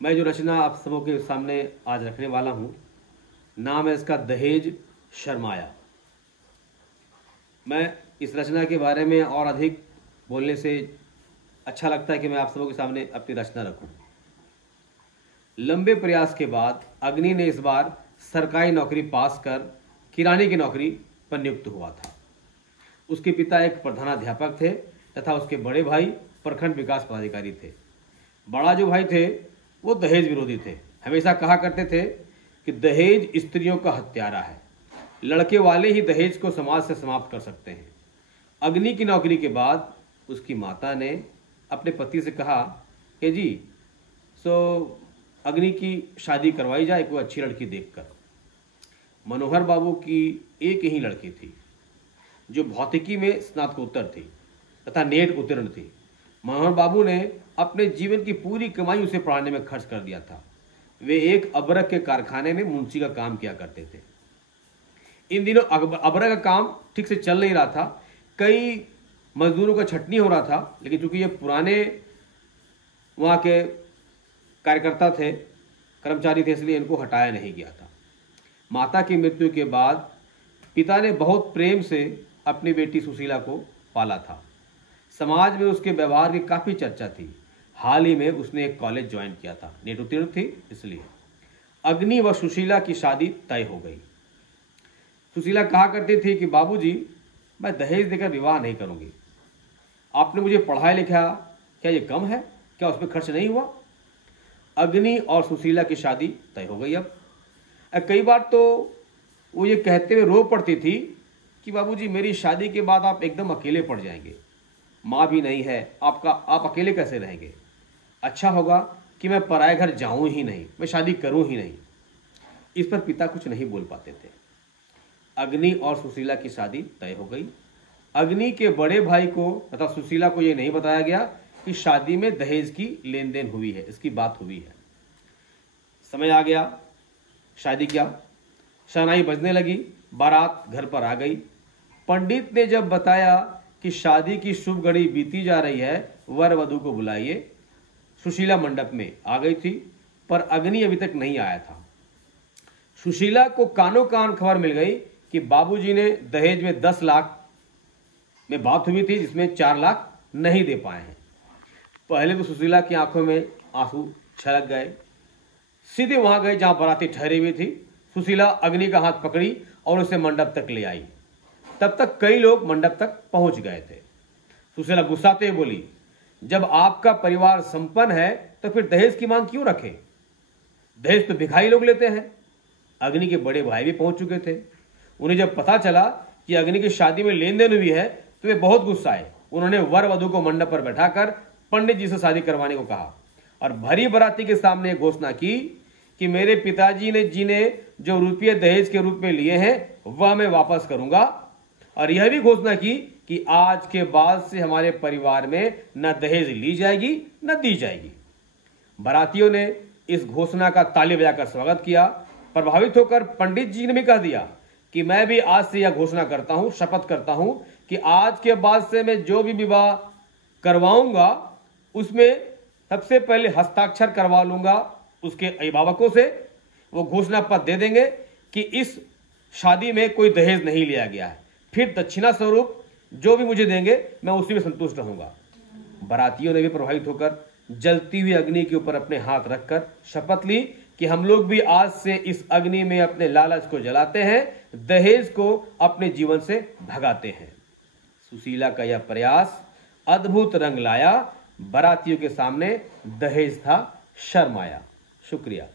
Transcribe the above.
मैं जो रचना आप सबों के सामने आज रखने वाला हूँ, नाम है इसका दहेज शर्माया। मैं इस रचना के बारे में और अधिक बोलने से अच्छा लगता है कि मैं आप सबों के सामने अपनी रचना रखूं। लंबे प्रयास के बाद अग्नि ने इस बार सरकारी नौकरी पास कर किराने की नौकरी पर नियुक्त हुआ था। उसके पिता एक प्रधानाध्यापक थे तथा उसके बड़े भाई प्रखंड विकास पदाधिकारी थे। बड़ा जो भाई थे वो दहेज विरोधी थे। हमेशा कहा करते थे कि दहेज स्त्रियों का हत्यारा है, लड़के वाले ही दहेज को समाज से समाप्त कर सकते हैं। अग्नि की नौकरी के बाद उसकी माता ने अपने पति से कहा कि जी अग्नि की शादी करवाई जाए कोई अच्छी लड़की देखकर। मनोहर बाबू की एक ही लड़की थी जो भौतिकी में स्नातकोत्तर थी तथा नेट उत्तीर्ण थी। मनोहर बाबू ने अपने जीवन की पूरी कमाई उसे पढ़ाने में खर्च कर दिया था। वे एक अबरक के कारखाने में मुंशी का काम किया करते थे। इन दिनों अबरक का काम ठीक से चल नहीं रहा था। कई मजदूरों का छटनी हो रहा था, लेकिन चूंकि ये पुराने वहाँ के कार्यकर्ता थे, कर्मचारी थे, इसलिए इनको हटाया नहीं गया था। माता की मृत्यु के बाद पिता ने बहुत प्रेम से अपनी बेटी सुशीला को पाला था। समाज में उसके व्यवहार की काफ़ी चर्चा थी। हाल ही में उसने एक कॉलेज ज्वाइन किया था, नेट उत्तीर्ण थी इसलिए। अग्नि व सुशीला की शादी तय हो गई। सुशीला कहा करती थी कि बाबूजी, मैं दहेज देकर विवाह नहीं करूंगी। आपने मुझे पढ़ाया लिखा, क्या ये कम है? क्या उसमें खर्च नहीं हुआ? अग्नि और सुशीला की शादी तय हो गई। अब कई बार तो वो ये कहते हुए रो पड़ती थी कि बाबूजी, मेरी शादी के बाद आप एकदम अकेले पड़ जाएंगे, माँ भी नहीं है, आप अकेले कैसे रहेंगे? अच्छा होगा कि मैं पराए घर जाऊं ही नहीं, मैं शादी करूं ही नहीं। इस पर पिता कुछ नहीं बोल पाते थे। अग्नि और सुशीला की शादी तय हो गई। अग्नि के बड़े भाई को तथा सुशीला को यह नहीं बताया गया कि शादी में दहेज की लेन देन हुई है, इसकी बात हुई है। समय आ गया, शादी किया, शहनाई बजने लगी, बारात घर पर आ गई। पंडित ने जब बताया कि शादी की शुभ घड़ी बीती जा रही है, वर वधू को बुलाइए। सुशीला मंडप में आ गई थी, पर अग्नि अभी तक नहीं आया था। सुशीला को कानों कान खबर मिल गई कि बाबूजी ने दहेज में 10 लाख में बात हुई थी, जिसमें 4 लाख नहीं दे पाए हैं। पहले तो सुशीला की आंखों में आंसू छलक गए। सीधे वहां गए जहां बाराती ठहरी हुई थी। सुशीला अग्नि का हाथ पकड़ी और उसे मंडप तक ले आई। तब तक कई लोग मंडप तक पहुंच गए थे। सुशीला गुस्साते हुए बोली, जब आपका परिवार संपन्न है तो फिर दहेज की मांग क्यों रखें? दहेज तो भिखारी लोग लेते हैं। अग्नि के बड़े भाई भी पहुंच चुके थे। उन्हें जब पता चला कि अग्नि की शादी में लेन देन हुई है तो वे बहुत गुस्साए। उन्होंने वर वधू को मंडप पर बैठाकर पंडित जी से शादी करवाने को कहा और भरी बाराती के सामने घोषणा की कि मेरे पिताजी ने जो रुपये दहेज के रूप में लिए हैं वह मैं वापस करूंगा। और यह भी घोषणा की कि आज के बाद से हमारे परिवार में न दहेज ली जाएगी न दी जाएगी। बारातियों ने इस घोषणा का ताली बजाकर स्वागत किया। प्रभावित होकर पंडित जी ने भी कह दिया कि मैं भी आज से यह घोषणा करता हूं, शपथ करता हूं कि आज के बाद से मैं जो भी विवाह करवाऊंगा उसमें सबसे पहले हस्ताक्षर करवा लूंगा उसके अभिभावकों से। वो घोषणा पत्र दे देंगे कि इस शादी में कोई दहेज नहीं लिया गया है, फिर दक्षिणा स्वरूप जो भी मुझे देंगे मैं उसी में संतुष्ट रहूंगा। बारातियों ने भी प्रभावित होकर जलती हुई अग्नि के ऊपर अपने हाथ रखकर शपथ ली कि हम लोग भी आज से इस अग्नि में अपने लालच को जलाते हैं, दहेज को अपने जीवन से भगाते हैं। सुशीला का यह प्रयास अद्भुत रंग लाया। बारातियों के सामने दहेज था शर्माया। शुक्रिया।